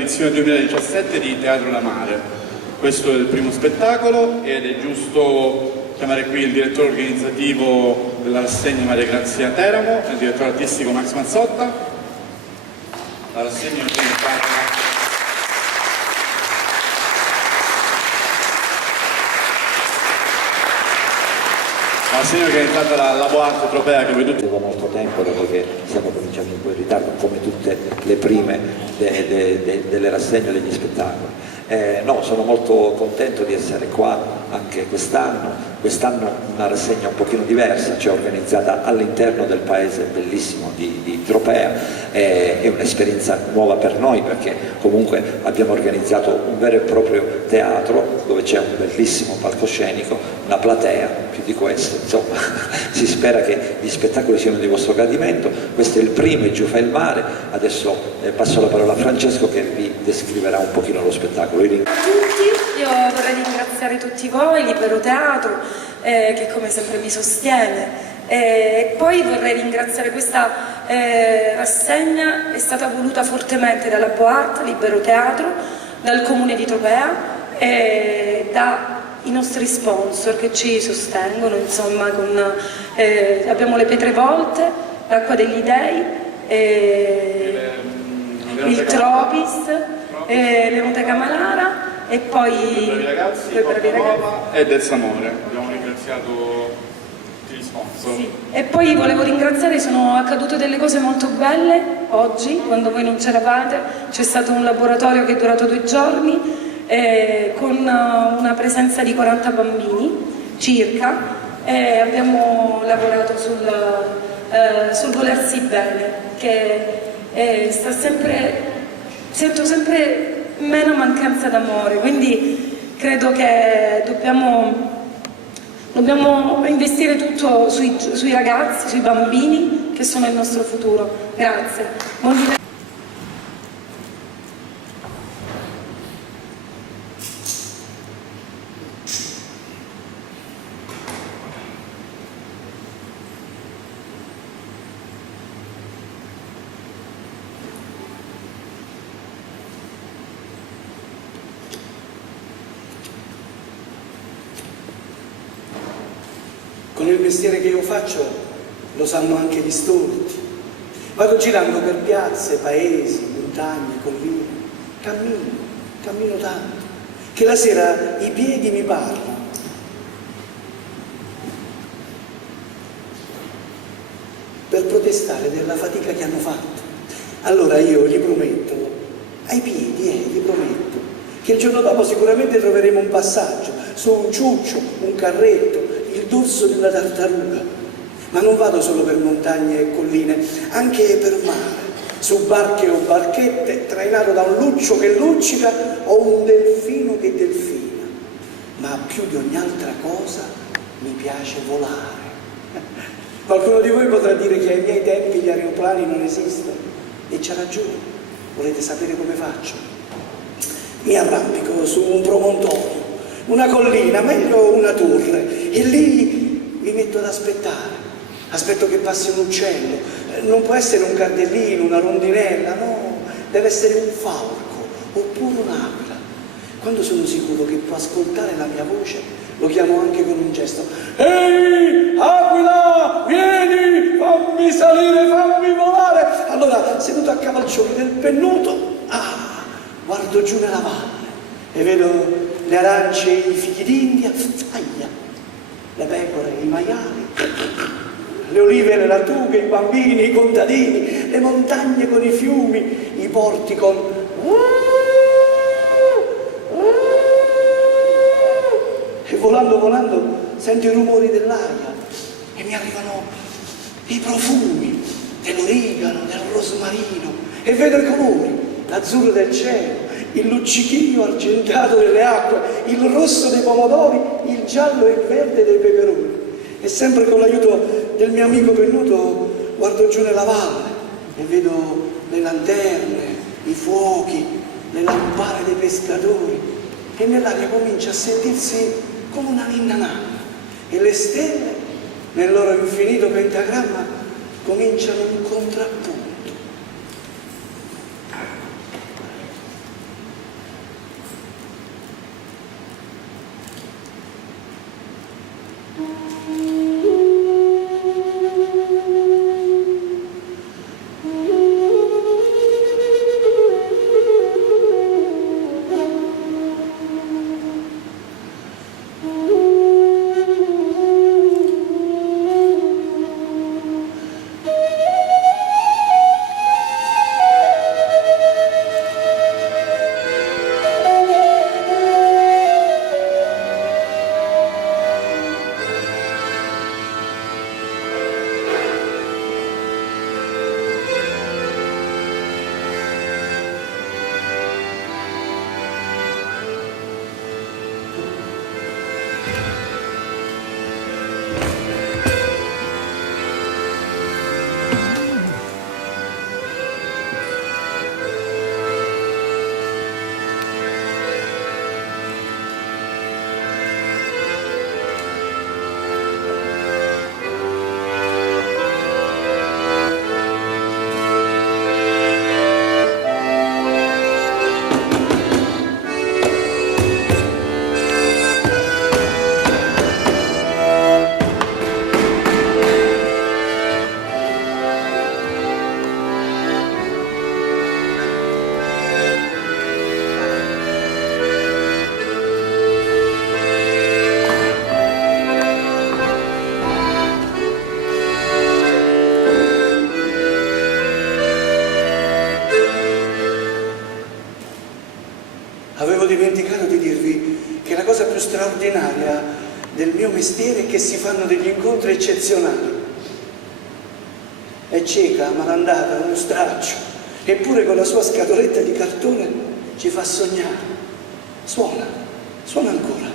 Edizione 2017 di Teatro La Mare. Questo è il primo spettacolo ed è giusto chiamare qui il direttore organizzativo della rassegna Maria Grazia Teramo e il direttore artistico Max Mazzotta. La rassegna è organizzata dalla Boarte Tropea, che voi tutti... Da molto tempo, dopo che siamo cominciati un po' in ritardo, come tutte le prime delle rassegne degli spettacoli. No, sono molto contento di essere qua anche quest'anno una rassegna un pochino diversa, cioè organizzata all'interno del paese bellissimo di Tropea, è un'esperienza nuova per noi perché comunque abbiamo organizzato un vero e proprio teatro dove c'è un bellissimo palcoscenico, una platea, più di questo, insomma si spera che gli spettacoli siano di vostro gradimento. Questo è il primo, e Giù fa il mare. Adesso passo la parola a Francesco che vi descriverà un pochino lo spettacolo. Ciao a tutti, io vorrei ringraziare tutti voi, Libero Teatro, che come sempre mi sostiene. E poi vorrei ringraziare questa rassegna, è stata voluta fortemente dalla Boarte, Libero Teatro, dal Comune di Tropea e dai nostri sponsor che ci sostengono, insomma, abbiamo le Pietre Volte, l'Acqua degli Dei, il Tropis, l'Enoteca Malara e poi i Bravi Ragazzi e del Samore. Abbiamo ringraziato tutti gli sponsor. Sì. E poi volevo ringraziare, sono accadute delle cose molto belle oggi, quando voi non c'eravate. C'è stato un laboratorio che è durato 2 giorni con una presenza di 40 bambini circa, e abbiamo lavorato sul volersi bene, che sento sempre meno mancanza d'amore, quindi credo che dobbiamo investire tutto sui ragazzi, sui bambini che sono il nostro futuro. Grazie. Buon divertimento. Con il mestiere che io faccio lo sanno anche gli stolti. Vado girando per piazze, paesi, montagne, colline, cammino tanto, che la sera i piedi mi parlano. Per protestare della fatica che hanno fatto. Allora io gli prometto, ai piedi, gli prometto, che il giorno dopo sicuramente troveremo un passaggio, su un ciuccio, un carretto, il dorso di una tartaruga. Ma non vado solo per montagne e colline, anche per mare, su barche o barchette, trainato da un luccio che luccica o un delfino che delfina. Ma più di ogni altra cosa mi piace volare. Qualcuno di voi potrà dire che ai miei tempi gli aeroplani non esistono, e c'ha ragione. Volete sapere come faccio? Mi arrampico su un promontorio, una collina, meglio una torre, e lì mi metto ad aspettare. Aspetto che passi un uccello. Non può essere un cardellino, una rondinella, no, deve essere un falco oppure un'aquila. Quando sono sicuro che può ascoltare la mia voce, lo chiamo anche con un gesto. Ehi, aquila, vieni, fammi salire, fammi volare. Allora, seduto a cavalcioni del pennuto, guardo giù nella valle e vedo le arance, i fichi d'India, le pecore, i maiali, le olive, le lattughe, i bambini, i contadini, le montagne con i fiumi, i porti con... E volando sento i rumori dell'aria e mi arrivano i profumi dell'origano, del rosmarino, e vedo i colori, l'azzurro del cielo, il luccichino argentato delle acque, il rosso dei pomodori, il giallo e il verde dei peperoni. E sempre con l'aiuto del mio amico pennuto guardo giù nella valle e vedo le lanterne, i fuochi, le lampare dei pescatori, e nell'aria comincia a sentirsi come una ninna nanna, e le stelle nel loro infinito pentagramma cominciano un contrappunto. dimenticato di dirvi che la cosa più straordinaria del mio mestiere è che si fanno degli incontri eccezionali. È cieca, malandata, uno straccio, eppure con la sua scatoletta di cartone ci fa sognare. Suona ancora.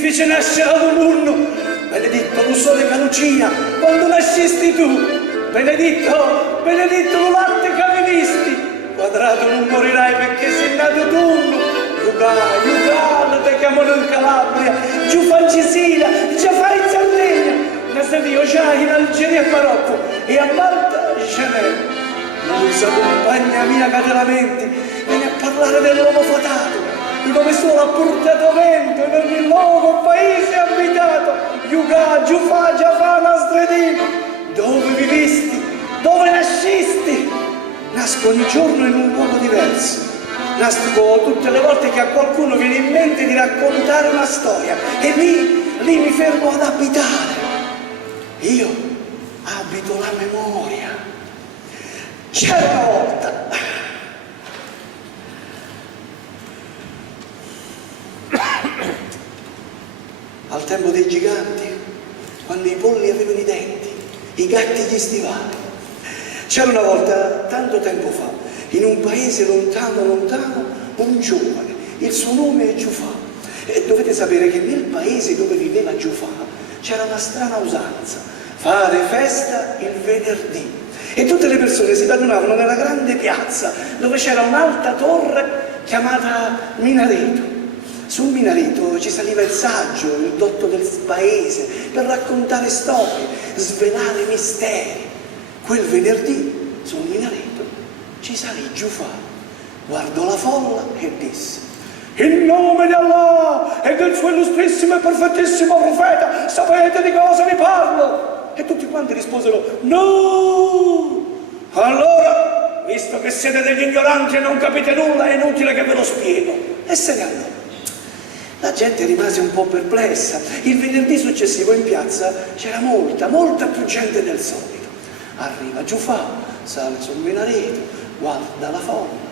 Fece nascere ad un munno, benedetto lo sole che lucina quando nascisti tu, benedetto lo latte che avevi visti, quadrato non morirai perché sei nato tu, Iugala, te chiamano in Calabria, giù fa in Sicilia, già fa in Sardegna, Casadio già in Algeria e Marocco e a Malta Chanel. Lui si accompagna mia che te lamenti, viene a parlare dell'uomo fatato, di come solo ha portato vento in ogni luogo, paese abitato, Iugà, Giufà, Giafà, Nastredino, dove vivisti, dove nascisti? Nasco ogni giorno in un luogo diverso, nasco tutte le volte che a qualcuno viene in mente di raccontare una storia e lì mi fermo ad abitare. Io abito la memoria. C'era una volta, al tempo dei giganti, quando i polli avevano i denti, i gatti gli stivali. C'era una volta, tanto tempo fa, in un paese lontano, un giovane, il suo nome è Giufà. E dovete sapere che nel paese dove viveva Giufà c'era una strana usanza, fare festa il venerdì. E tutte le persone si radunavano nella grande piazza dove c'era un'alta torre chiamata Minareto. Sul minareto ci saliva il saggio, il dotto del paese, per raccontare storie, svelare misteri. Quel venerdì sul minareto ci salì Giufà, guardò la folla e disse: in nome di Allah e del suo illustrissimo e perfettissimo profeta, sapete di cosa vi parlo? E tutti quanti risposero: no! Allora, visto che siete degli ignoranti e non capite nulla, è inutile che ve lo spiego. E se ne andò. La gente rimase un po' perplessa. Il venerdì successivo in piazza c'era molta più gente del solito. Arriva Giufà, sale sul minareto, guarda la folla.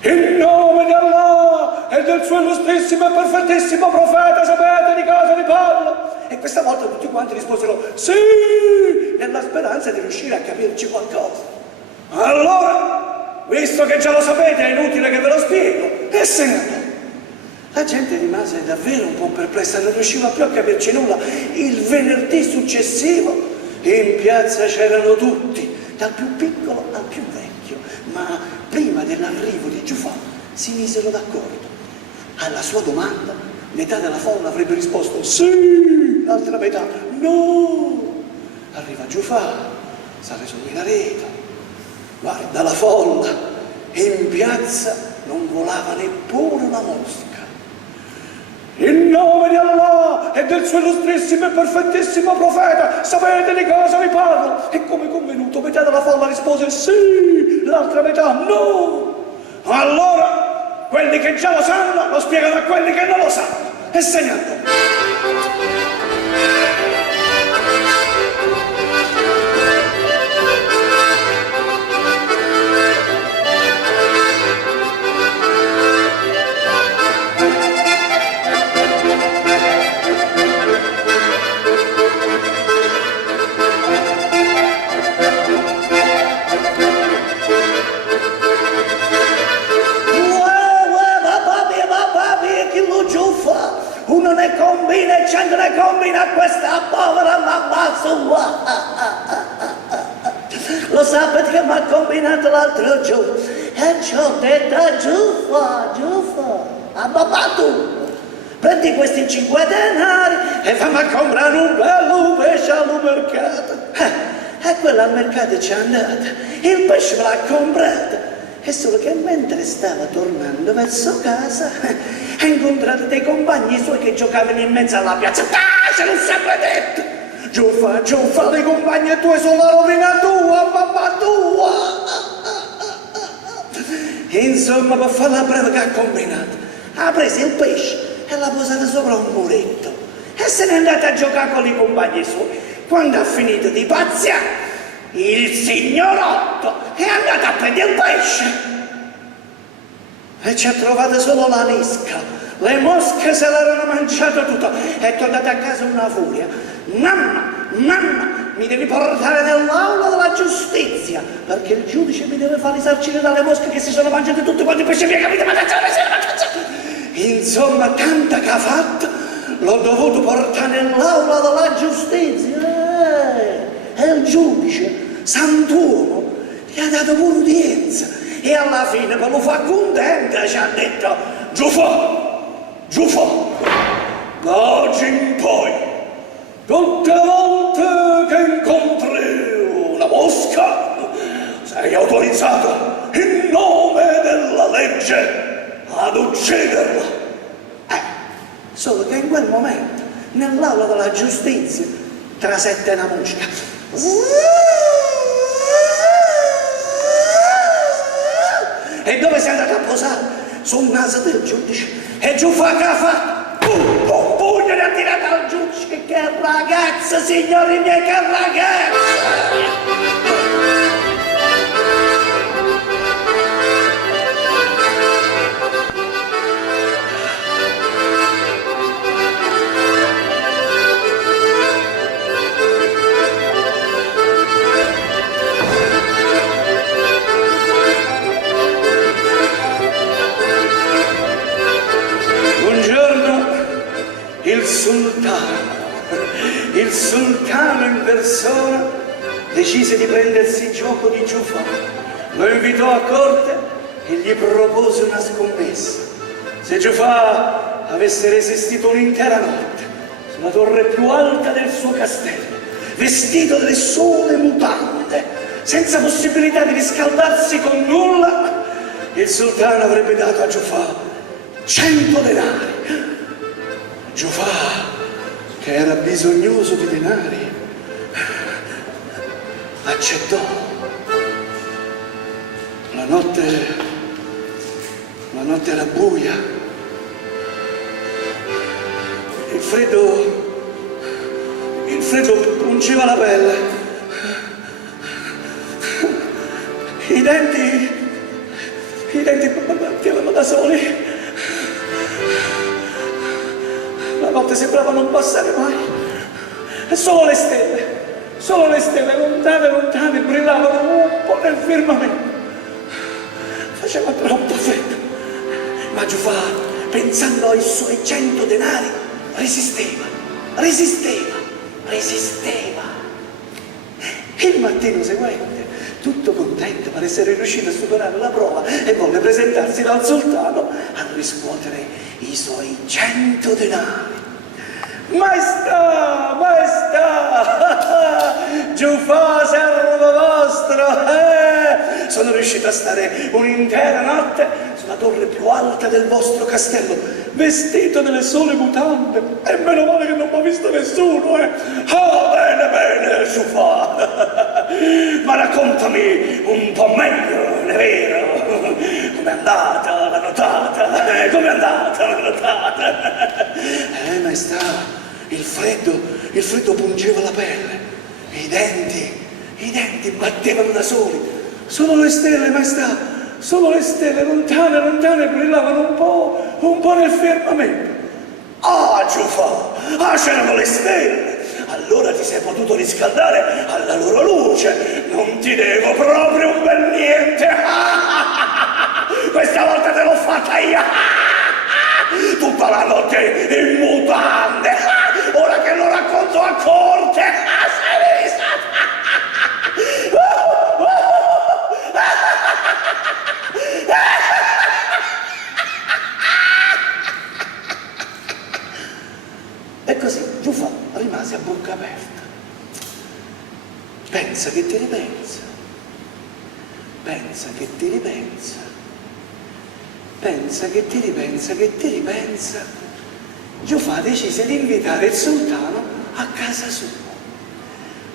In nome di Allah e del suo illustrissimo e perfettissimo profeta, sapete di cosa vi parlo? E questa volta tutti quanti risposero sì, nella speranza di riuscire a capirci qualcosa. Allora, visto che già lo sapete, è inutile che ve lo spiego. E se ne andò. La gente rimase davvero un po' perplessa, non riusciva più a capirci nulla. Il venerdì successivo in piazza c'erano tutti, dal più piccolo al più vecchio, ma prima dell'arrivo di Giufà si misero d'accordo. Alla sua domanda metà della folla avrebbe risposto sì, l'altra metà no. Arriva Giufà, sale sul minareto, guarda la folla e in piazza non volava neppure una mosca. In nome di Allah e del suo illustrissimo e perfettissimo profeta, sapete di cosa vi parlo? E come convenuto, metà della folla rispose sì, l'altra metà no. Allora, quelli che già lo sanno lo spiegano a quelli che non lo sanno. e se ne andò. Uno ne combina e 100 ne combina a questa povera mamma sua. Lo sapete che mi ha combinato l'altro giorno? E ci ho detto, Giuffa, a papà tu, prendi questi 5 denari e fammi a comprare un bello pesce al mercato. E quello al mercato ci è andato, il pesce me l'ha comprato. E solo che mentre stava tornando verso casa ha incontrato dei compagni suoi che giocavano in mezzo alla piazza. Ce l'ho sempre detto! Giuffa, le compagne tue sono la rovina tua, mamma tua! Insomma, per fare la breve che ha combinato, ha preso il pesce e l'ha posato sopra un muretto e se n'è andato a giocare con i compagni suoi. Quando ha finito di pazziare, il signorotto è andato a prendere il pesce e ci ha trovato solo la lisca. Le mosche se l'erano mangiato tutto. È tornata a casa una furia. Mamma, mi devi portare nell'aula della giustizia perché il giudice mi deve far risarcire dalle mosche che si sono mangiate tutti quanti i pesci miei, capite? Insomma, tanta che ha fatto, l'ho dovuto portare nell'aula della giustizia. E il giudice, sant'uomo, gli ha dato pure udienza e alla fine per lo fa contenta ci ha detto: Giuffa, da oggi in poi tutte le volte che incontri una mosca sei autorizzato in nome della legge ad ucciderla. Solo che in quel momento nell'aula della giustizia trasette una mosca. E dove sei andato a posare? Sul naso del giudice. E Giuffa che ha fatto? Un pugno ne ha tirato al giudice. Che ragazza, signori miei, che ragazza! Il sultano in persona decise di prendersi gioco di Giuffa, lo invitò a corte e gli propose una scommessa. Se Giuffa avesse resistito un'intera notte sulla torre più alta del suo castello, vestito delle sole mutande, senza possibilità di riscaldarsi con nulla, il sultano avrebbe dato a Giuffa 100 denari. Giuffa, che era bisognoso di denari, accettò. La notte era buia, il freddo pungeva la pelle, i denti battevano da soli. La notte sembrava non passare mai, e solo le stelle lontane brillavano un po' nel firmamento. Faceva troppo freddo, ma Giuffa, pensando ai suoi 100 denari, resisteva. Il mattino seguente, tutto contento per essere riuscito a superare la prova, e volle presentarsi dal sultano a riscuotere i suoi 100 denari. Maestà! Giuffa, servo vostro! Sono riuscito a stare un'intera notte sulla torre più alta del vostro castello, vestito delle sole mutande, e meno male che non mi ha visto nessuno, bene, Giuffa! Ma raccontami un po' meglio, è vero? Com'è andata la notata? maestà, il freddo pungeva la pelle, i denti battevano da soli. Solo le stelle, maestà, solo le stelle lontane, lontane brillavano un po' nel firmamento. Ah, Giufà, c'erano le stelle! Allora ti sei potuto riscaldare alla loro luce. Non ti devo proprio un bel niente. Questa volta te l'ho fatta io. Tutta la notte in mutande. Ora che lo racconto a corte. Sei vista? E così Giufà rimase a bocca aperta. Pensa che ti ripensa. Pensa che ti ripensa. Pensa che ti ripensa, che ti ripensa. Giufà decise di invitare il sultano a casa sua.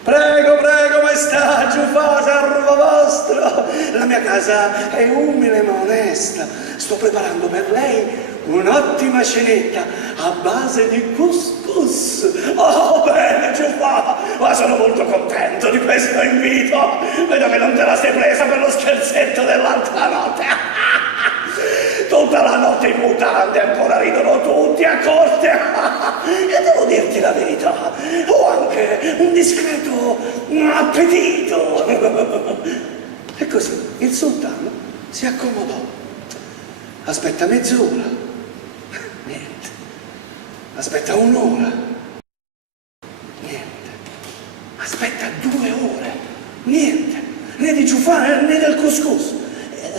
Prego, prego, maestà, Giufà, servo vostro. La mia casa è umile ma onesta. Sto preparando per lei un'ottima cenetta a base di couscous. Oh, bene, Giufà, ma sono molto contento di questo invito. Vedo che non te la sei presa per lo scherzetto dell'altra notte. Tutta la notte in mutande, ancora ridono tutti a corte. E devo dirti la verità, ho anche un discreto appetito. E così il sultano si accomodò. Aspetta mezz'ora. Niente. Aspetta un'ora. Niente. Aspetta 2 ore. Niente. Né di Giufà né del couscous.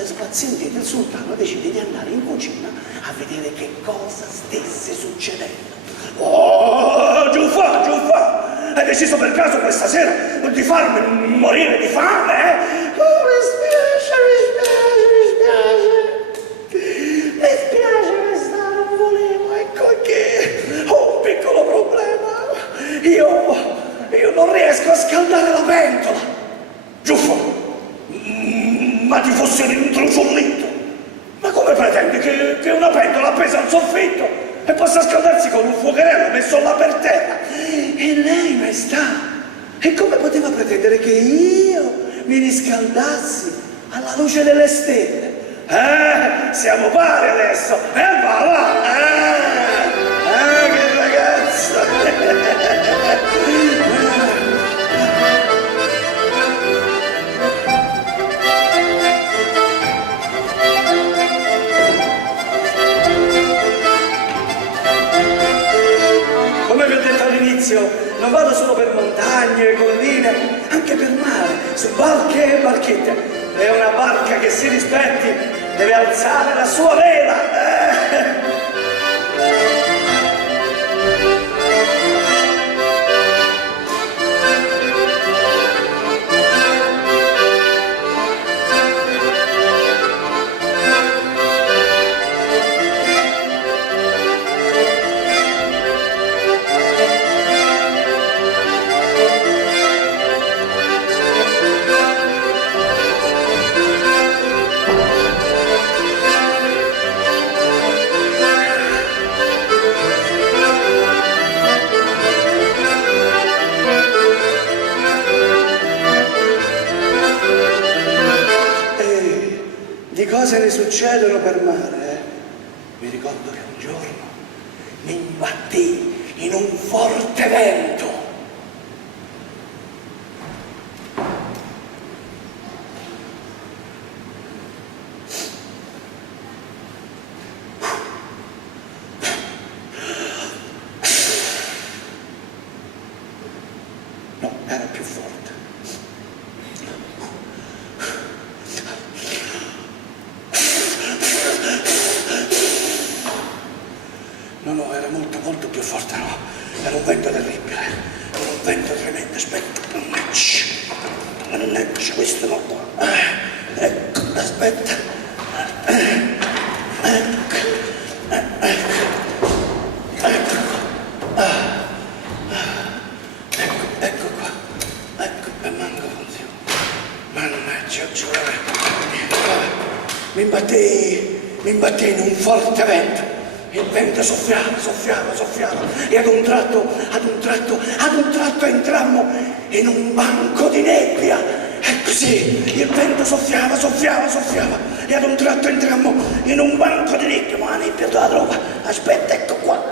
Spazientito il sultano decide di andare in cucina a vedere che cosa stesse succedendo. Oh, Giufà, Giufà, hai deciso per caso questa sera di farmi morire di fame, eh? Oh, mi spiace, questa non volevo, ecco che ho un piccolo problema. Io non riesco a scaldare la pentola. Giufà, ma ti fossi rintronciollito. Ma come pretendi che una pentola appesa al soffitto e possa scaldarsi con un fuocherello messo là per terra? E lei, maestà, e come poteva pretendere che io mi riscaldassi alla luce delle stelle? Siamo pari adesso. Va. Che ragazza. Non vado solo per montagne, colline, anche per mare, su barche e barchette. È una barca che si rispetti, deve alzare la sua vela. Cose ne succedono per mare, eh? Mi ricordo che un giorno mi imbattii in un forte vento. No, era più forte. No, era molto più forte, no. Era un vento terribile, era un vento tremendo. Aspetta, mannaggia, questo no. Ecco, aspetta. Ecco qua. Ecco, e manco funziona. Mannaggia, mi imbattei in un forte vento. il vento soffiava e ad un tratto entrammo in un banco di nebbia. E così il vento soffiava e ad un tratto entrammo in un banco di nebbia. Ma la nebbia dove la trova? Aspetta, ecco qua.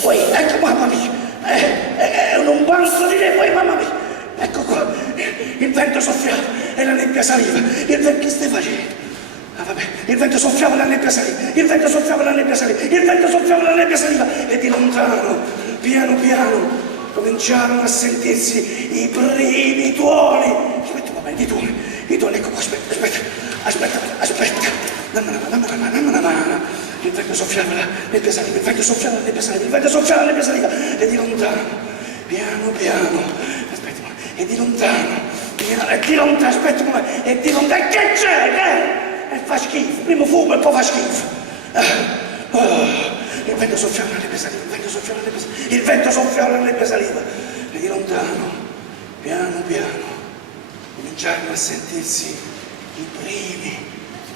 Poi, ecco, mamma mia. In un banco di nebbia, mamma mia. Ecco qua. Il vento soffiava e la nebbia saliva. Il vento che stai facendo? Vabbè, il vento soffiava e la nebbia saliva, il vento soffiava e la nebbia saliva, il vento soffiava e la nebbia saliva, e di lontano, piano piano, cominciarono a sentirsi i primi tuoni. Aspetta un momento, i tuoni, ecco qua, aspetta, dammi una mano. Il vento soffiava e la nebbia saliva, il vento soffiava e la nebbia saliva, il vento soffiava e la nebbia saliva, e di lontano, piano piano, aspetta un momento, e di lontano, aspetta un momento, e di lontano, che c'è? E fa schifo, primo fumo e poi fa schifo. Il vento soffiava e la nebbia saliva, il vento soffiava e la nebbia saliva, e di lontano, piano piano, cominciarono a sentirsi i primi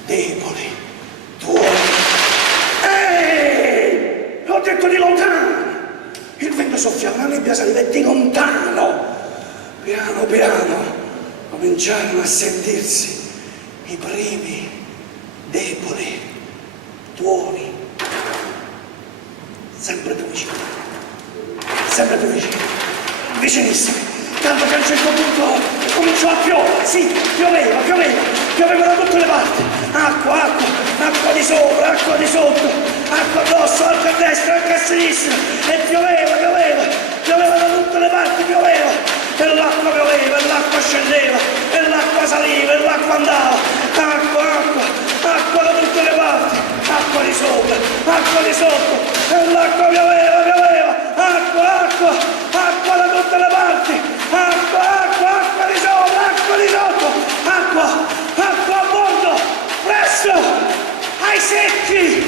deboli tuoni. Ehi! Ho detto di lontano! Il vento soffiava, la nebbia saliva, e di lontano, piano piano, cominciarono a sentirsi i primi deboli tuoni, sempre più vicini, vicinissimi, tanto che a un certo punto cominciò a piovere, sì, pioveva da tutte le parti, acqua di sopra, acqua di sotto, acqua addosso, acqua a destra, acqua a sinistra, e pioveva da tutte le parti, e l'acqua pioveva, e l'acqua scendeva, e l'acqua saliva, e l'acqua andava, acqua da tutte le parti, acqua di sopra, acqua di sotto, e l'acqua pioveva, acqua da tutte le parti, acqua di sopra, acqua di sotto, acqua a bordo, presto, ai secchi,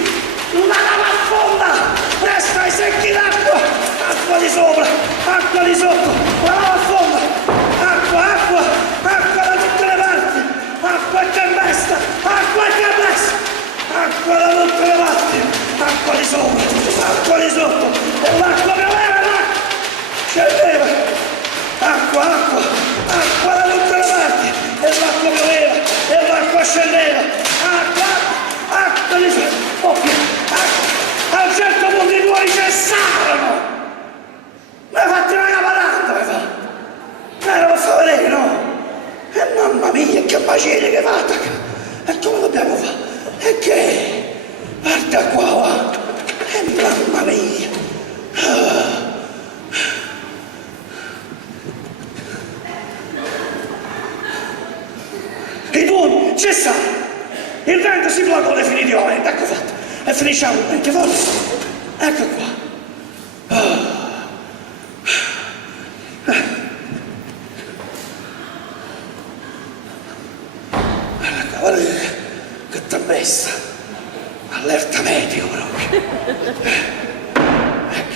una lava affonda, presto ai secchi d'acqua, acqua di sopra, acqua di sotto, la lava affonda, acqua da tutte le parti, acqua e tempesta, acqua da tutte le parti, acqua di sopra, acqua di sotto, e l'acqua pioveva, scendeva, acqua da tutte le parti, e l'acqua pioveva, e l'acqua scendeva, acqua di sopra, a un certo punto i tuoi cessarono, mi hai fatto una parata, era per far vedere, no? E mamma mia, che bacine che fatta! E come dobbiamo fare? E che? Guarda qua, va! E mamma mia! I tuoni cessano! Il vento si blocca definitivamente, ecco fatto! E finisciamo, anche forse! Ecco qua! Guarda che tempesta, allerta meteo proprio. Ecco.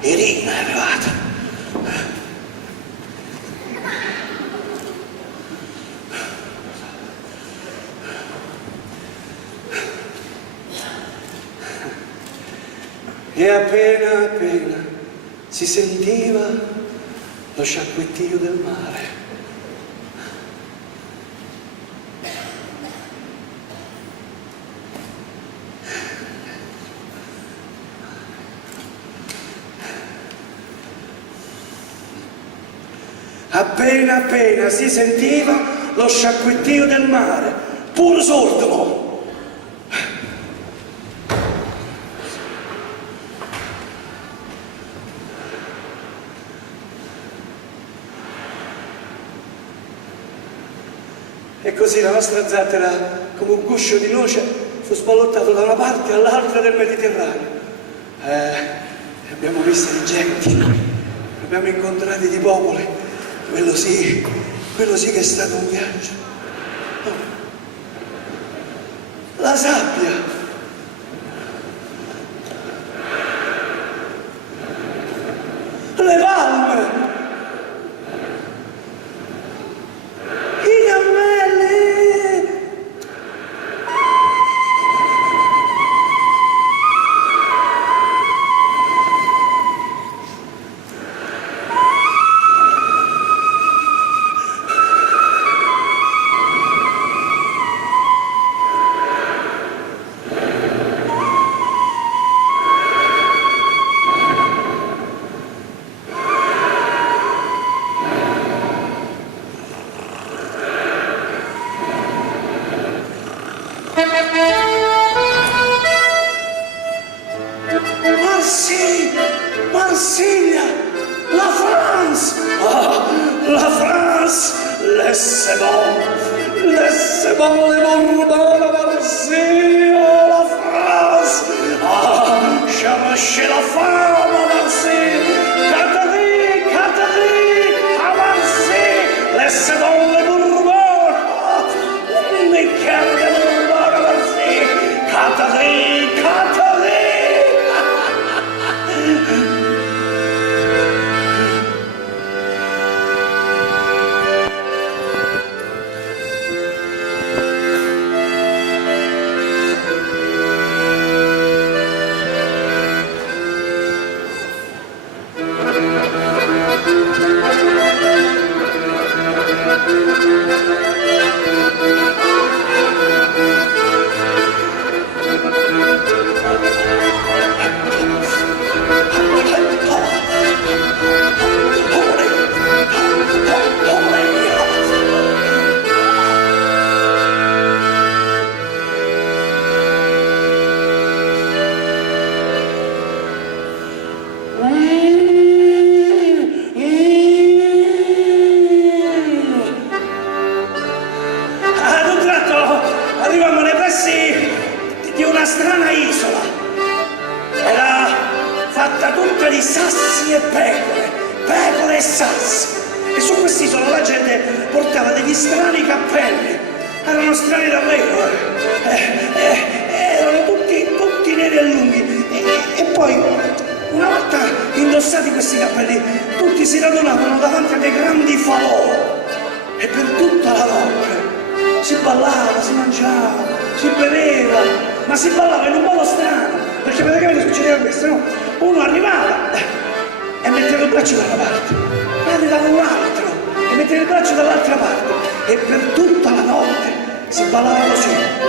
Irina è arrivata. E appena si sentiva lo sciacquettio del mare. Appena si sentiva lo sciacquettio del mare, puro sordo. E così la nostra zattera, come un guscio di noce, fu spallottato da una parte all'altra del Mediterraneo. Abbiamo visto di gente, abbiamo incontrato di popoli. Quello sì che è stato un viaggio. La sabbia. Le palme. I cammelli. dalle Borbone Marzia la France, cherche la femme Marzia, Catherine, avanci, laisse dalle Borbone, un bicchiere di Borbone Marzia, Catherine. Di una strana isola, era fatta tutta di sassi e pecore e sassi, e su quest'isola la gente portava degli strani cappelli, erano strani davvero, erano tutti neri e lunghi, e poi una volta indossati questi cappelli tutti si radunavano davanti a dei grandi falò, e per tutta la notte si ballava, si mangiava, si beveva, ma si ballava in un modo strano, perché praticamente succedeva questo, no? Uno arrivava e metteva il braccio da una parte, poi arrivava un altro e metteva il braccio dall'altra parte, e per tutta la notte si ballava così.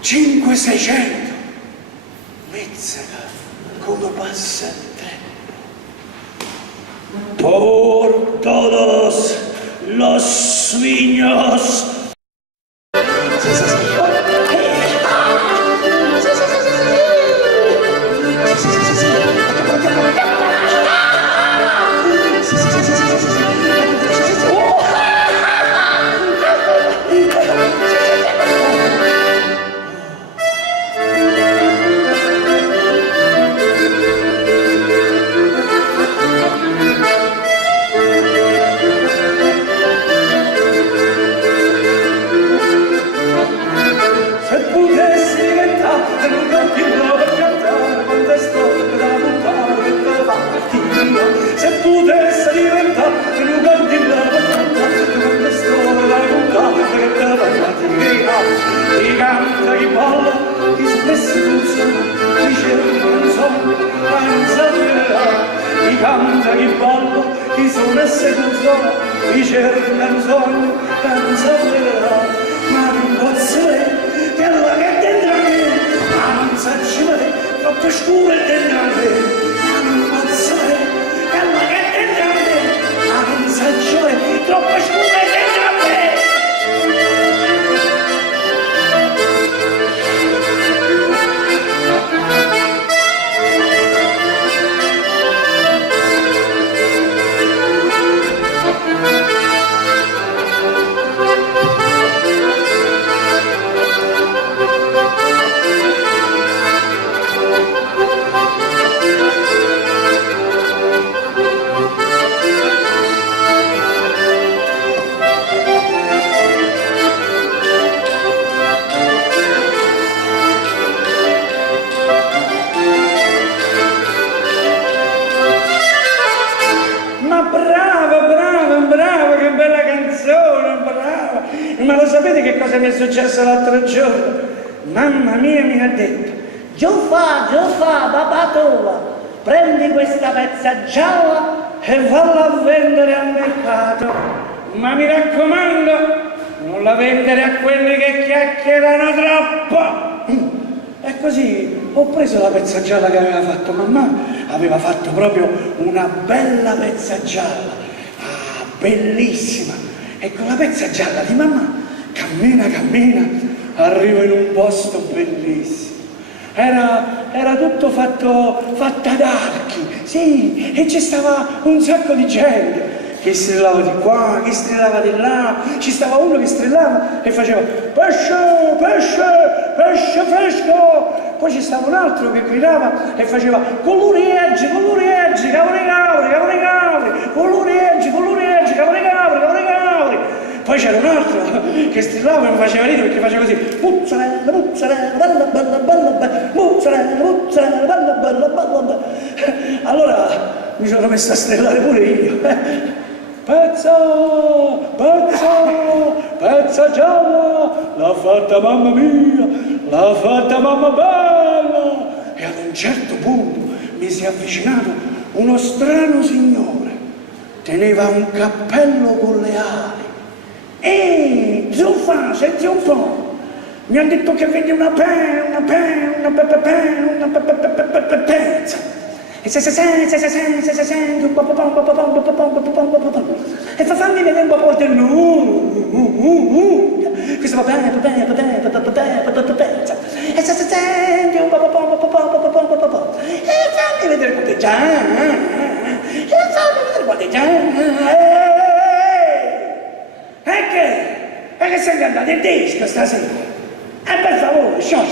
500-600, mezzaca, come passa il tempo. Por todos los niños. Canta chi balla, chi suona e seduzione, chi cerca un sogno, canzone, ma non posso vedere che la che dentro a me, ma non so vedere, troppo scuro è dentro a me, ma non posso vedere che la che dentro a me, ma non so vedere, troppo scuro è dentro a me. Ma lo sapete che cosa mi è successo l'altro giorno? Mamma mia mi ha detto: Giuffa, papà tua, prendi questa pezza gialla e valla a vendere al mercato. Ma mi raccomando, non la vendere a quelli che chiacchierano troppo. E così ho preso la pezza gialla che aveva fatto mamma, aveva fatto proprio una bella pezza gialla, bellissima. E con la pezza gialla di mamma cammina, arrivo in un posto bellissimo. Era tutto fatto ad archi, sì, e ci stava un sacco di gente. Chi strillava di qua, chi strillava di là, ci stava uno che strillava e faceva pesce, pesce, pesce fresco. Poi ci stava un altro che gridava e faceva colori eggi, cavoli capri, cavoli capri, colori eggi, cavoli capri, cavoli capri. Poi c'era un altro che strillava e mi faceva ridere perché faceva così: mozzarella, mozzarella, bella, bella, bella, bella, mozzarella, mozzarella, bella, bella, bella, bella. Allora mi sono messo a strillare pure io. Pezza, pezza gialla, l'ha fatta mamma mia, l'ha fatta mamma bella. E ad un certo punto mi si è avvicinato uno strano signore, teneva un cappello con le ali. Ehi, Zuffa, senti un po', mi hanno detto che vendi una pezza. E se senti un po' e fammi vedere un po' del questo va bene, e se senti un po' e fammi vedere quanto è già, e fammi vedere quanto è già, e che sei andato in disco stasera? E per favore, sciò.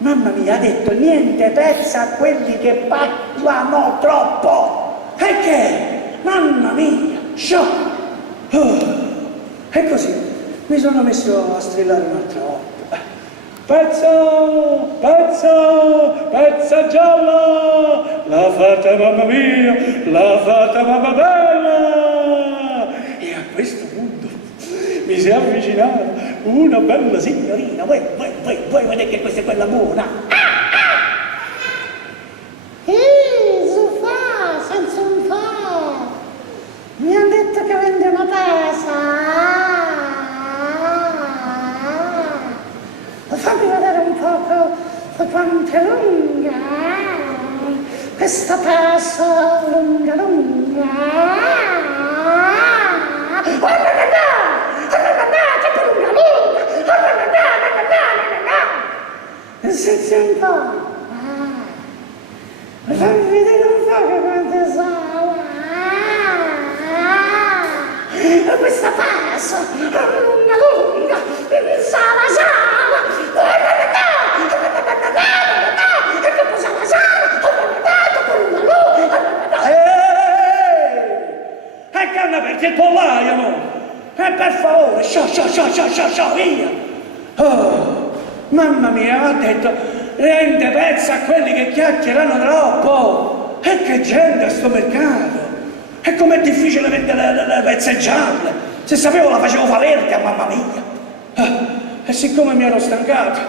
Mamma mia, ha detto niente pezza a quelli che parlano troppo. E che? Mamma mia, sciò. E così mi sono messo a strillare un'altra volta. Pezza gialla, l'ha fatta mamma mia, l'ha fatta mamma bella. E a questo punto mi si è avvicinata una bella signorina. Vuoi vedere che questa è quella buona? Zuffa, senza un fa. Mi hanno detto che vende una casa. Senti un po'. Fammi vedere un po' quante sono. Questa passo, lunga, sala. E dopo sala. E che hanno aperto il pollaio, no? E per favore, sciò, via. Oh, mamma mia, ha detto, rende pezza a quelli che chiacchierano troppo. E che gente a sto mercato. E com'è difficile vendere le pezze gialle. Se sapevo la facevo fa verde a mamma mia. E siccome mi ero stancato,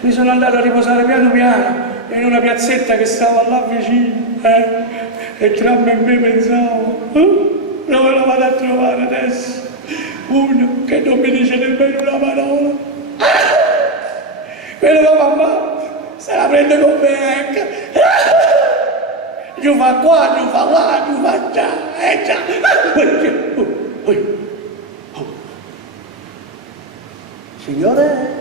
mi sono andato a riposare piano in una piazzetta che stava là vicino. E tra me e me pensavo, dove la vado a trovare adesso? Uno che non mi dice nemmeno una parola. Quello che mamma se la prende con me, ecco. Giù fa qua, giù fa là, giù fa già, già. Signore?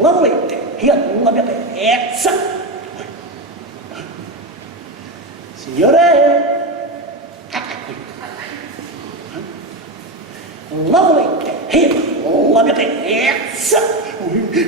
La volete? Io non la mia pezza. Signore? La volete? Io la mia pezza.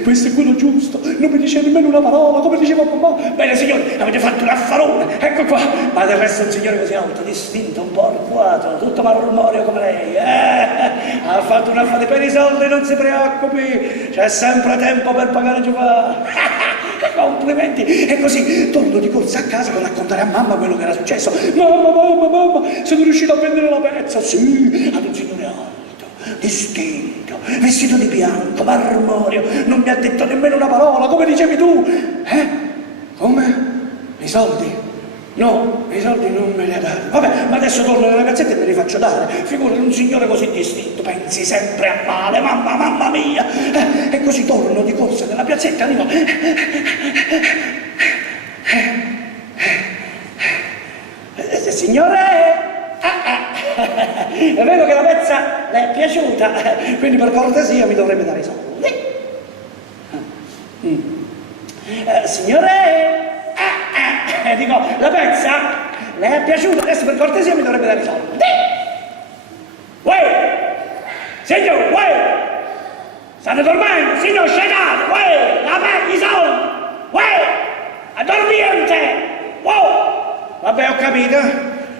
Questo è quello giusto, non mi dice nemmeno una parola, come diceva papà. Bene signori, avete fatto un affarone, ecco qua. Ma del resto un signore così alto, distinto, un po' arcuato, tutto marmoreo come lei, ha fatto un affare per i soldi, non si preoccupi, c'è sempre tempo per pagare Giovanni. Complimenti. E così torno di corsa a casa per raccontare a mamma quello che era successo. Mamma, sono riuscito a vendere la pezza, sì, ad un signore alto, distinto, vestito di bianco, marmoreo, non mi ha detto nemmeno una parola, come dicevi tu. Come? I soldi? No, i soldi non me li ha dati. Vabbè, ma adesso torno nella piazzetta e me li faccio dare. Figurati un signore così distinto, pensi sempre a male, mamma mia. E così torno di corsa nella piazzetta, arrivo. Signore? È vero che la pezza le è piaciuta, quindi per cortesia mi dovrebbe dare i soldi. Signore? Dico, la pezza le è piaciuta, adesso per cortesia mi dovrebbe dare i soldi. Signor, stanno dormendo, signor, scendate, i soldi, addormiente, vabbè, ho capito,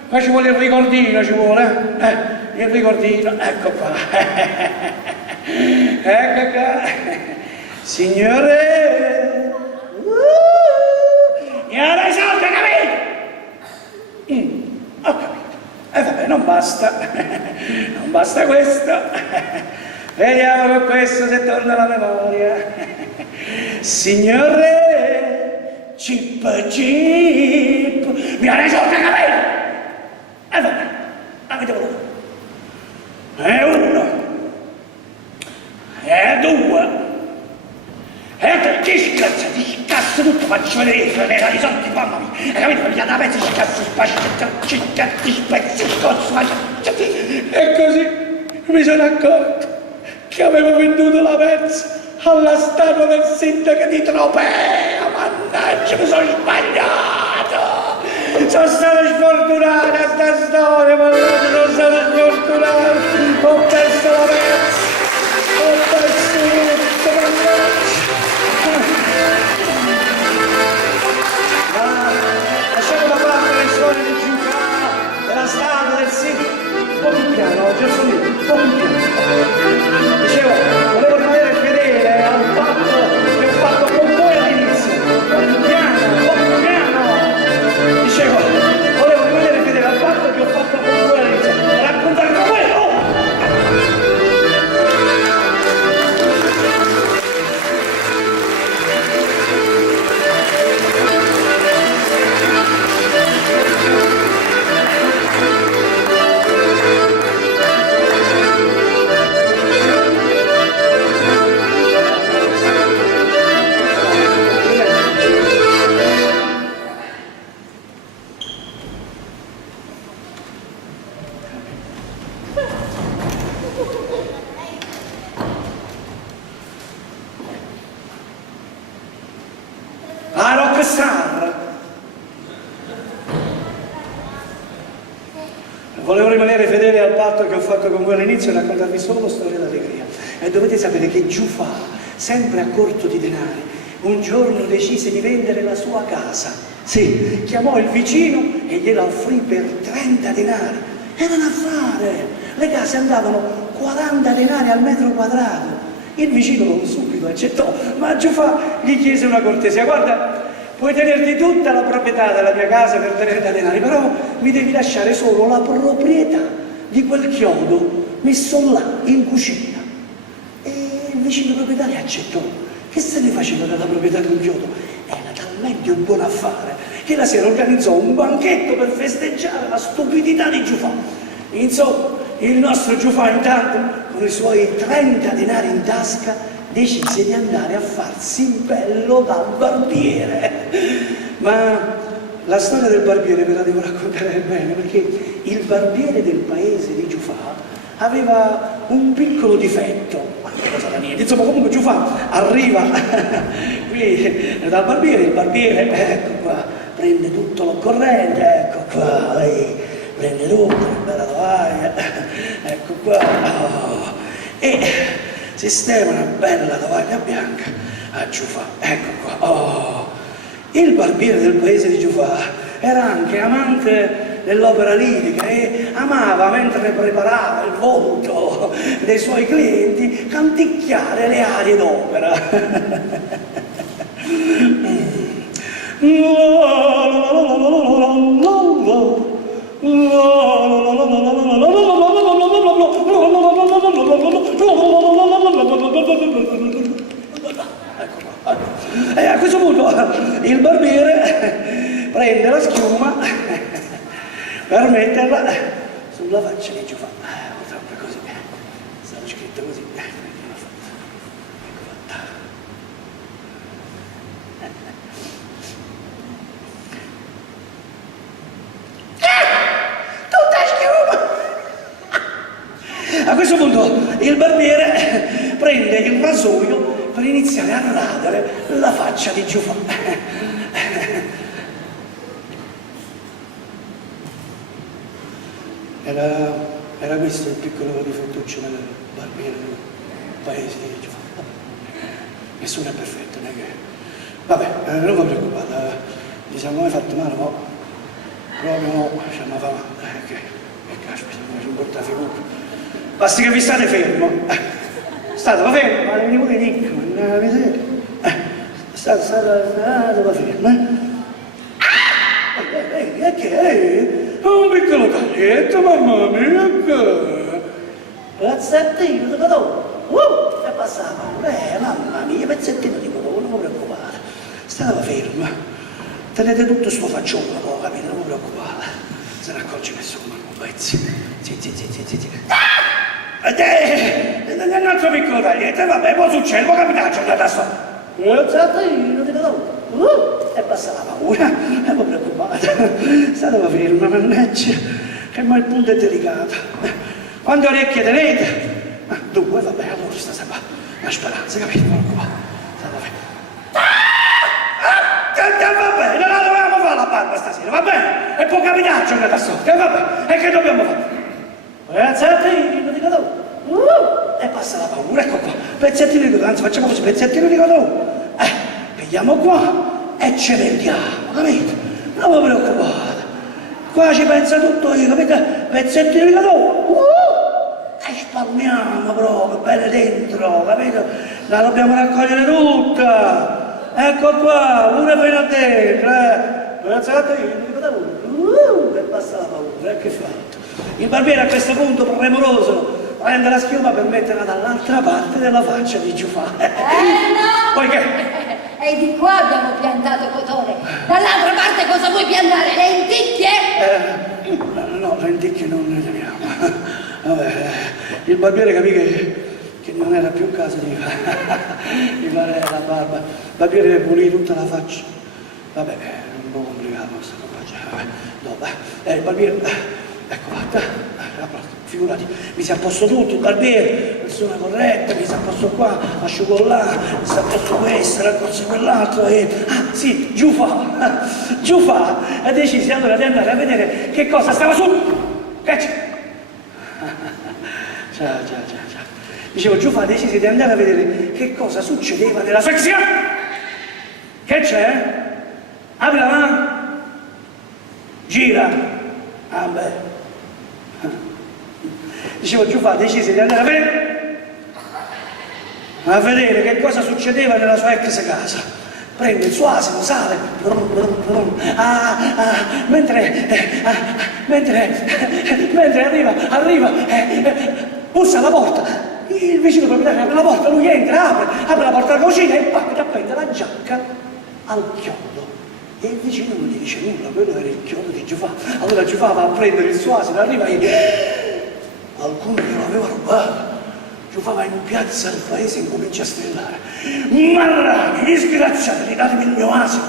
qua ci vuole il ricordino, il ricordino, ecco qua, ecco qua, signore, mi ha dai soldi, capito? Ho capito. E vabbè, non basta questo. Vediamo con questo se torna la memoria. Signore, Chip, mi ha dai soldi, capito? E vabbè, avete voluto. E uno, e due, e tre, ti scazzo tutto, faccio vedere che ne i soldi, mamma mia, hai capito? Mi dà pezzi, scazzo, ti spezzi, e così mi sono accorto che avevo venduto la pezza alla statua del sindaco di Tropea, mannaggia, mi sono sbagliato, sono stato sfortunato a sta storia, mannaggia, sono stato sfortunato, ho perso la pezza, ho perso tutto, mannaggia. Lasciamo da parte le storie di Giuliano, della statua, del sito. Un po' più piano, Gersonino, un po' più piano. Dicevo, volevo rimanere fedele al fatto che ho fatto con voi all'inizio. Un po' più piano. Dicevo, volevo rimanere fedele al fatto che ho fatto con voi all'inizio. Raccontare con voi, volevo rimanere fedele al patto che ho fatto con voi all'inizio e raccontarvi solo storie d'allegria. E dovete sapere che Giufà, sempre a corto di denari, un giorno decise di vendere la sua casa. Sì, chiamò il vicino e gliela offrì per 30 denari. Era un affare, le case andavano 40 denari al metro quadrato. Il vicino subito accettò, ma Giufà gli chiese una cortesia: guarda, puoi tenerti tutta la proprietà della mia casa per 30 denari, però mi devi lasciare solo la proprietà di quel chiodo messo là in cucina. E il vicino proprietario accettò. Che se ne faceva della proprietà di un chiodo? Era talmente un buon affare che la sera organizzò un banchetto per festeggiare la stupidità di Giufà. Insomma, il nostro Giufà intanto, con i suoi 30 denari in tasca, decise di andare a farsi bello dal barbiere. Ma la storia del barbiere ve la devo raccontare bene, perché il barbiere del paese di Giufà aveva un piccolo difetto, ma cosa da niente. Insomma, comunque Giufà arriva qui dal barbiere, il barbiere, ecco qua, prende tutto l'occorrente, ecco qua, prende tutto, una bella tovaglia, ecco qua, e sistema una bella tovaglia bianca a Giufà, ecco qua. Il barbiere del paese di Giufà era anche amante dell'opera lirica e amava, mentre preparava il volto dei suoi clienti, canticchiare le arie d'opera. E a questo punto il barbiere prende la schiuma per metterla sulla faccia di Giufà. Proprio così, stava scritto così. Tutta schiuma! A questo punto il barbiere prende il rasoio per iniziare a radere la faccia di Giufà. Era questo il piccolo difettuccio del barbiere del paese di Giufà. Nessuno è perfetto, non è che... Vabbè, non vi preoccupate, gli siamo mai fatto male, ma proprio no, ci hanno fatto male. Che caspita, mi sono portato figura. Basti che vi state fermo. State fermo, ma venivo di Nick, ma miseria. State fermo, e che? Un piccolo taglietto, mamma mia, che... Pezzettino di cotone, e passava pure, mamma mia, pezzettino di cotone, non vi preoccupate. State fermo, tenete tutto sto faccione, capite, non vi preoccupate. Se ne accorge nessuno, un pezzo. Sì. Un altro piccolo taglietto, vabbè, poi succede, poi capita la giornata sto. Pezzettino di cotone. E passa la paura, non vi preoccupate, state fermi, mannaggia, che ma il punto è delicato. Quante orecchie tenete? 2, vabbè, allora sta sempre una speranza, capite? Non vi preoccupate, state fermi. Va bene, non la dovevamo fare la barba stasera, va bene? E può capitare la giornata sotto, va bene? E che dobbiamo fare? Pezzettino di cotone, e passa la paura, ecco qua, pezzettino di cotone, anzi facciamo così, pezzettino di cotone. Pigliamo qua e ce vendiamo, capite? Non vi preoccupate, qua ci pensa tutto io, capite? Pezzettino di cotone, e spalmiamo proprio, bene dentro, capite? La dobbiamo raccogliere tutta, ecco qua, pure fino a dentro, pezzettino di cotone, e passa la paura, e che fatto? Il barbiere a questo punto, premuroso, prende la schiuma per metterla dall'altra parte della faccia di Giufà. No! Poi che? E di qua abbiamo piantato cotone. Dall'altra parte cosa vuoi piantare? Lenticchie? No, lenticchie non ne teniamo. Vabbè, il barbiere capì che non era più il caso di fare la barba. Il barbiere pulì tutta la faccia. Vabbè, è un po' complicato questa roba. Dopo, il barbiere, ecco fatta. Figurati, mi si è a posto tutto, il barbiere, persona corretta, mi si è a posto qua, asciugo là, mi si è a posto questo, raccolse quell'altro e... Ah, sì, Giufà, e decisi allora di andare a vedere che cosa stava su... Che c'è? Già. Dicevo, Giufà decise di andare a vedere che cosa succedeva nella sezione. Che c'è? Apri la mano. Gira. Ah beh. Dicevo, Giufà decise di andare a vedere che cosa succedeva nella sua ex casa. Prende il suo asino, sale, mentre arriva, bussa alla porta. Il vicino proprietario apre la porta, lui entra, apre la porta della cucina e parte appende la giacca al chiodo. E il vicino non gli dice nulla, quello era il chiodo di Giufà. Allora Giufà va a prendere il suo asino, arriva e qualcuno glielo aveva rubato. Giufà va in piazza al paese e incomincia a strillare. Marrani, disgraziati, ridatemi il mio asino,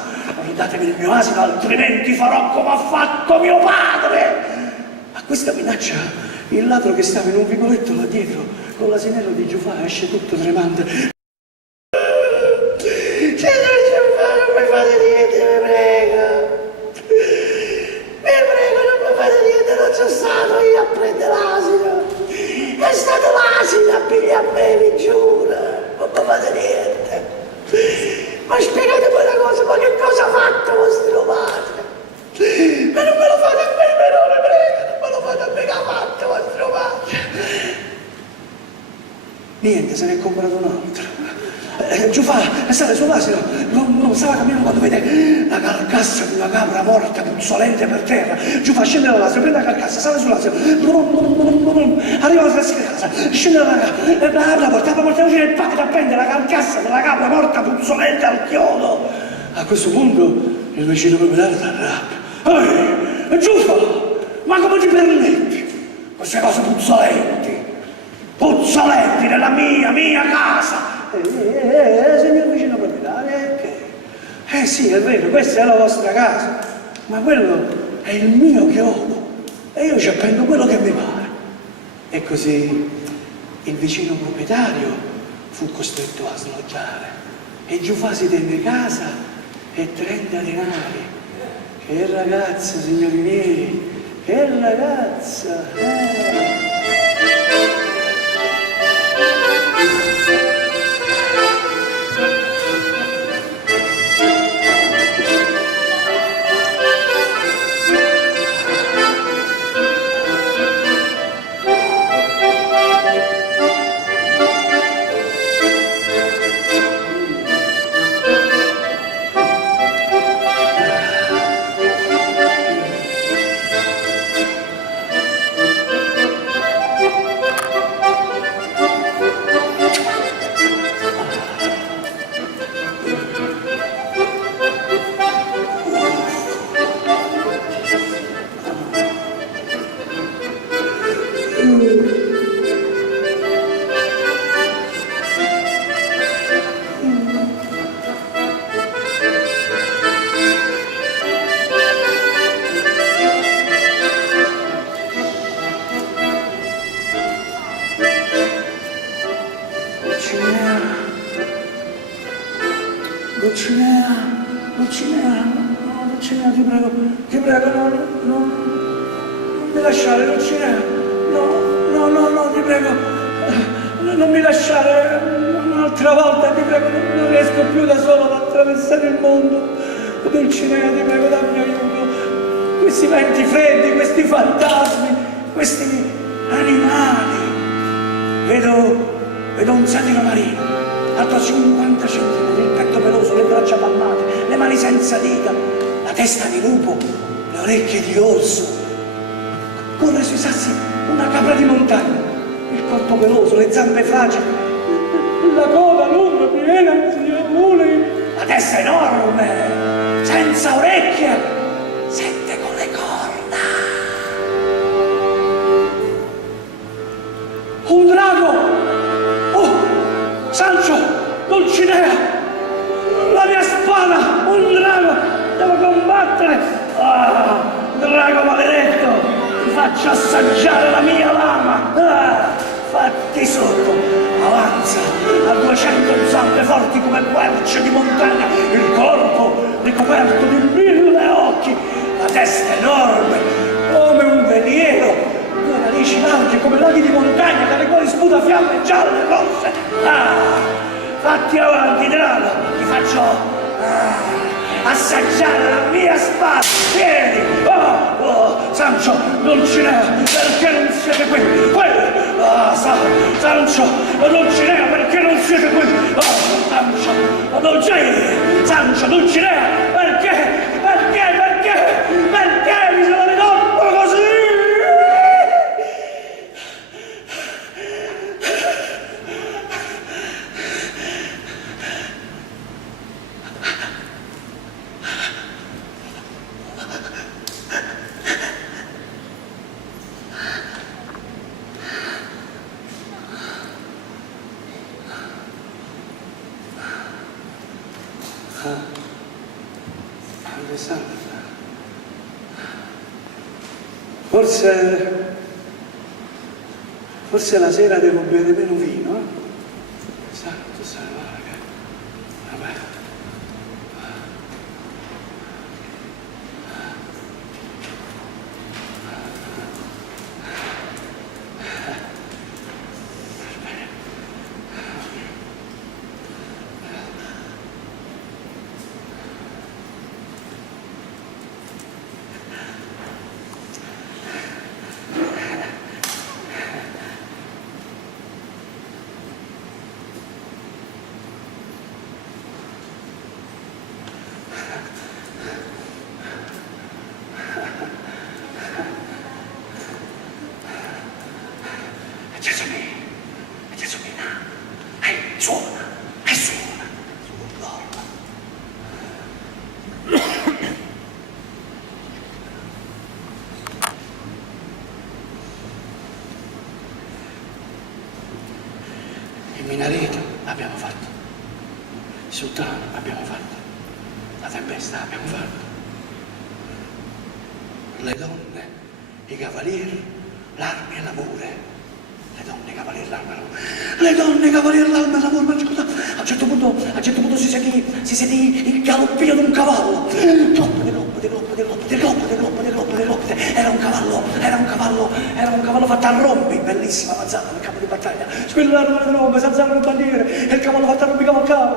altrimenti farò come ha fatto mio padre. A questa minaccia il ladro che stava in un vicoletto là dietro con l'asinello di Giufà esce tutto tremante. Signor Giufà, non mi fate niente, vi prego, non mi fate niente, non sono stato io a prendere l'asino. È stato l'asino a piglia a me, vi giuro, non mi fate niente. Ma spiegatemi una cosa, ma che cosa ha fatto vostro padre? Ma non me lo fate a me, però vi prego, non me lo fate a me, che ha fatto vostro padre? Niente, se ne è comprato un altro. Giufà sale sull'asino, non stava camminando quando vede la carcassa di una capra morta, puzzolente per terra. Giufà scende dall'asino, prende la carcassa, sale sull'asino, arriva alla stessa casa, scende dalla capra, apre la porta vicino e parte a prendere la carcassa della capra morta, puzzolente al chiodo. A questo punto il vicino proprietario t'arrabbia. Giufà, ma come ti permetti? Queste cose puzzolenti nella mia casa. Signor vicino proprietario, che? Sì, è vero, questa è la vostra casa, ma quello è il mio chiodo e io ci appendo quello che mi pare. E così il vicino proprietario fu costretto a sloggiare e Giufà si tenne casa e 30 denari. Che ragazza, signori miei, che ragazza! Dulcinea, ti prego, non mi lasciare, Dulcinea, no, ti prego, non mi lasciare un'altra volta, ti prego, non riesco più da solo ad attraversare il mondo, Dulcinea, ti prego, dammi aiuto, questi venti freddi, questi fantasmi, questi animali, vedo un sandino marino, alto 50 centimetri, il petto peloso, le braccia palmate, le mani senza dita, la testa di lupo, le orecchie di orso. Corre sui sassi una capra di montagna, il corpo peloso, le zampe fragili, la coda lunga, piena di amore, la testa enorme, senza orecchie, 7 con le corna. Un drago! Oh, Sancho, Dulcinea, la mia spada, un drago, devo combattere. Ah, drago maledetto, ti faccio assaggiare la mia lama. Ah, fatti sotto, avanza, a 200 zampe forti come querce di montagna, il corpo ricoperto di 1000 occhi, la testa enorme come un veliero, sputa fiamme gialle, rosse. Fatti avanti, Drago, ti faccio assaggiare la mia spada. Vieni, Sancho, Dulcinea, perché non siete qui? Sancho, Dulcinea, perché non siete qui? Sancho, Dulcinea, perché mi sono ridotto così? Alessandra, forse la sera devo bere meno vino, Santo, vabbè. Il minareto abbiamo fatto, il sultano abbiamo fatto, la tempesta abbiamo fatto, le donne, i cavalieri, l'armi e l'amore. Le donne, i cavalieri, l'armi e l'amore. Le donne, i cavalieri, l'armi e l'amore. Ma scusa, a un certo punto si sentì il galoppio di un cavallo. Era un cavallo fatto a rompi, bellissima mazzata nel campo di battaglia. Squillarono le trombe, si alzarono le bandiere, e il cavallo fatto a rompi cavalcava.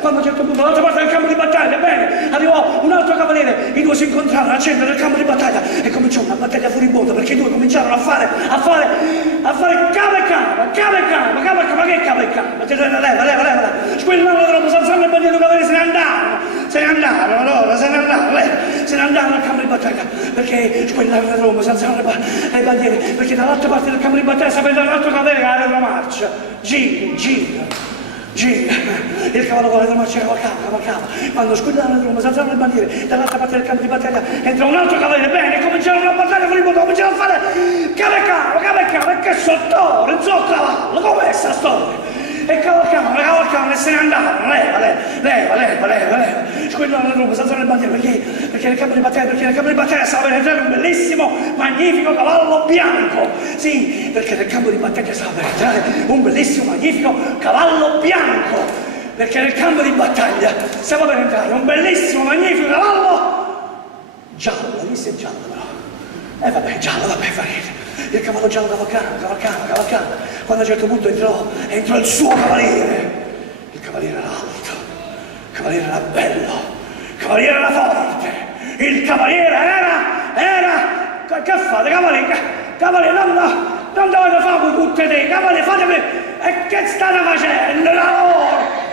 Quando a un certo punto, dall'altra parte del campo di battaglia, bene, arrivò un altro cavaliere, i due si incontrarono al centro del campo di battaglia e cominciò una battaglia furibonda, perché i due cominciarono a fare cava e cava. Ma che cava e cava? Leva. Squillarono le trombe, si alzarono le bandiere, i cavalieri se ne andarono al campo di battaglia, perché squillarono le trombe, si alzarono le bandiere, perché dall'altra parte del campo di battaglia sapeva un altro cavaliere che era retromarcia. Gira. Il cavallo con la retromarcia cavalcava. Quando squillarono le trombe, si alzarono le bandiere, dall'altra parte del campo di battaglia entrò un altro cavaliere, bene, e cominciarono a battaglia con il moto, cominciarono a fare cava e cava, e che sottore, cavallo, com'è sta storia? E cavalcavano e se ne andavano, leva. Squillarono le trombe, si alzarono le bandiere, perché nel campo di battaglia stava per entrare un bellissimo, magnifico cavallo bianco. Sì, perché nel campo di battaglia stava per entrare un bellissimo, magnifico cavallo bianco. Perché nel campo di battaglia stava per entrare un bellissimo, magnifico cavallo giallo, hai visto il giallo però? Vabbè, giallo, vabbè, fa ridere. Il cavallo giallo cavalcava. Quando a un certo punto entrò il suo cavaliere. Il cavaliere era alto, il cavaliere era bello, il cavaliere era forte, il cavaliere era... Che fate, cavaliere, non dovete fare con tutte te, cavaliere, fatemi... E che state facendo?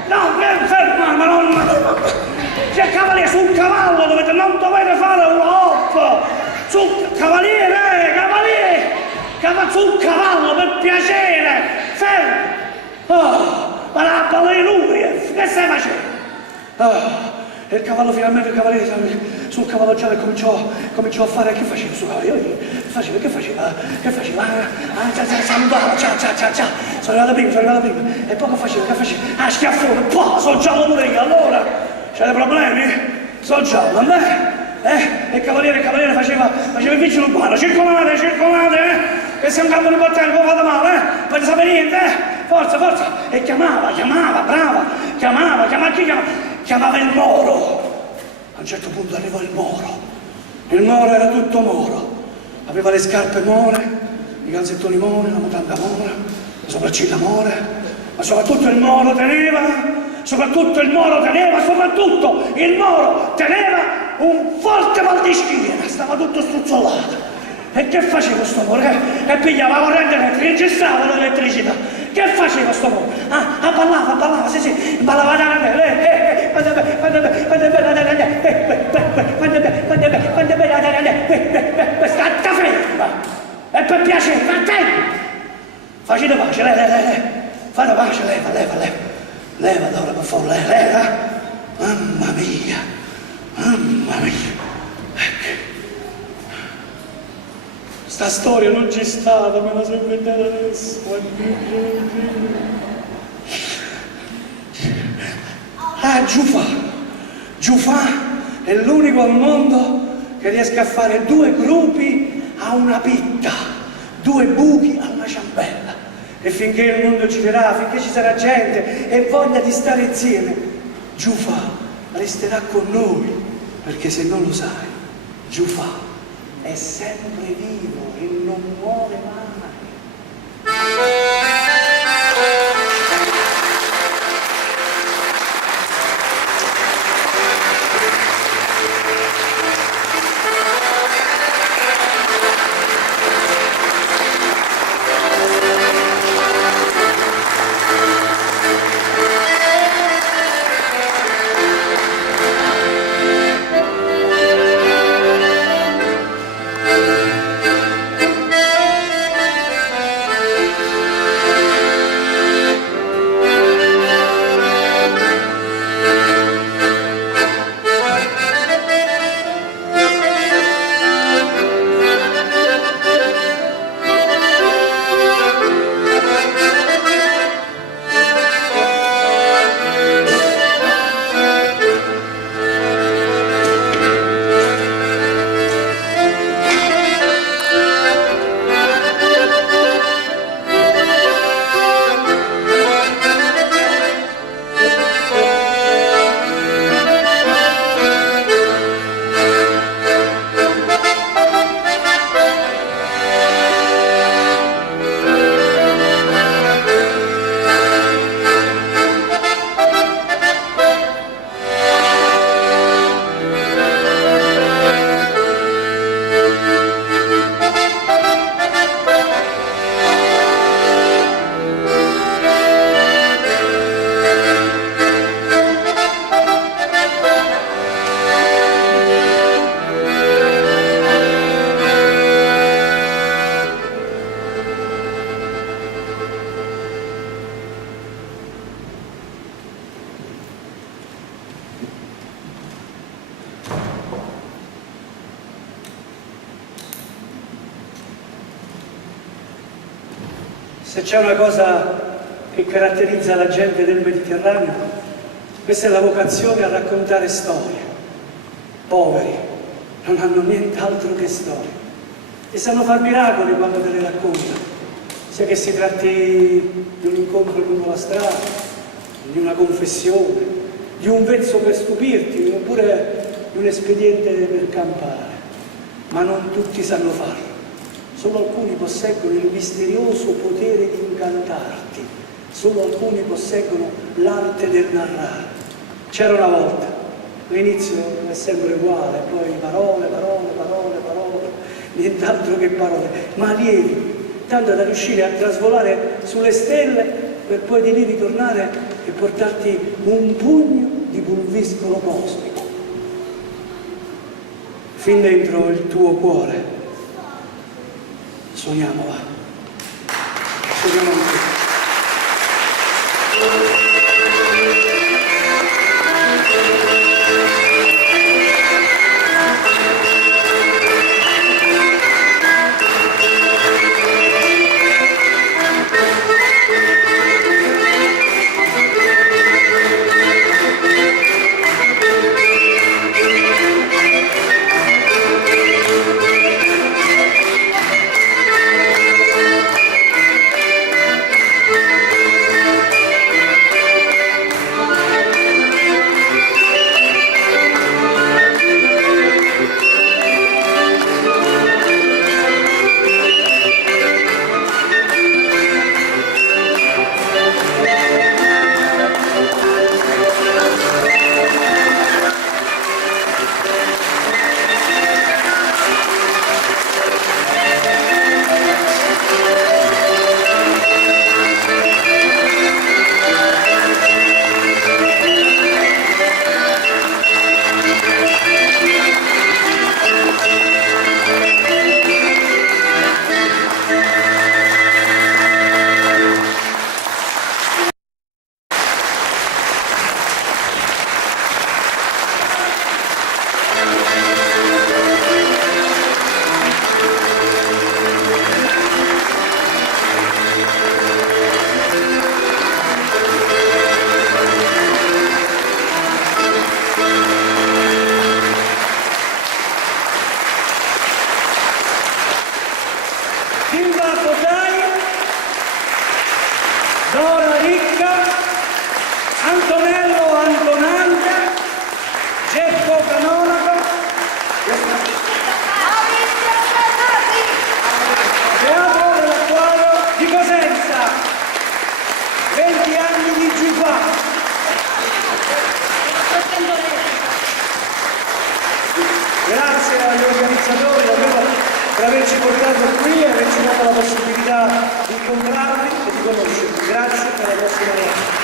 No, fermate, non... C'è cavaliere sul cavallo, non dovete fare un hop! Sul cavaliere, sul cavallo, per piacere, fermo! Ma la balleruria, che stai facendo? E il cavallo finalmente, il cavaliere sul cavallo giallo cominciò a fare, che faceva sul cavaliere? Che faceva? Salutava, ciao, sono arrivato prima. E poi che faceva? Schiaffone, sono giallo pure io, allora? C'è dei problemi? Sono giallo, a me? E il cavaliere faceva il vigile urbano, circolate, che se un campo di battaglia non fate male, non fate sapere niente, forza, e chiamava, brava, chiamava il Moro. A un certo punto arrivò il Moro era tutto moro, aveva le scarpe more, i calzettoni mora, la mutanda mora, le sopracciglia mora, ma soprattutto il moro teneva un forte mal di schiena, stava tutto struzzolato. E che faceva sto moro? E pigliava la corrente elettrica, e gestava l'elettricità. Che faceva sto moro? Ballava, sì, ballava scatta ferma! E per piacere, facete pace, fate pace, leva d'ora per favore, leva, mamma mia, ecco. Sta storia non c'è stata, me la sono inventata adesso. Giufà è l'unico al mondo che riesca a fare 2 gruppi a una pitta, 2 buchi a una ciambella. E finché il mondo girerà, finché ci sarà gente e voglia di stare insieme, Giufà resterà con noi, perché se non lo sai, Giufà è sempre vivo e non muore mai. Se c'è una cosa che caratterizza la gente del Mediterraneo, questa è la vocazione a raccontare storie. Poveri, non hanno nient'altro che storie. E sanno far miracoli quando te le raccontano, sia che si tratti di un incontro lungo la strada, di una confessione, di un vezzo per stupirti, oppure di un espediente per campare. Ma non tutti sanno farlo. Solo alcuni posseggono il misterioso potere di incantarti, solo alcuni posseggono l'arte del narrare. C'era una volta, l'inizio è sempre uguale, poi parole, nient'altro che parole, ma lievi, tanto da riuscire a trasvolare sulle stelle per poi di lì ritornare e portarti un pugno di pulviscolo cosmico. Fin dentro il tuo cuore. Suoniamo, va. Suoniamo anche. Silva Fotai, Dora Ricca, Antonello Antonante, Geppo Canonico, Teatro dell'Acquario di Cosenza, 20 anni di Giufa. Grazie agli organizzatori davvero per averci portato qui e averci dato la possibilità di incontrarvi e di conoscervi. Grazie e alla prossima volta.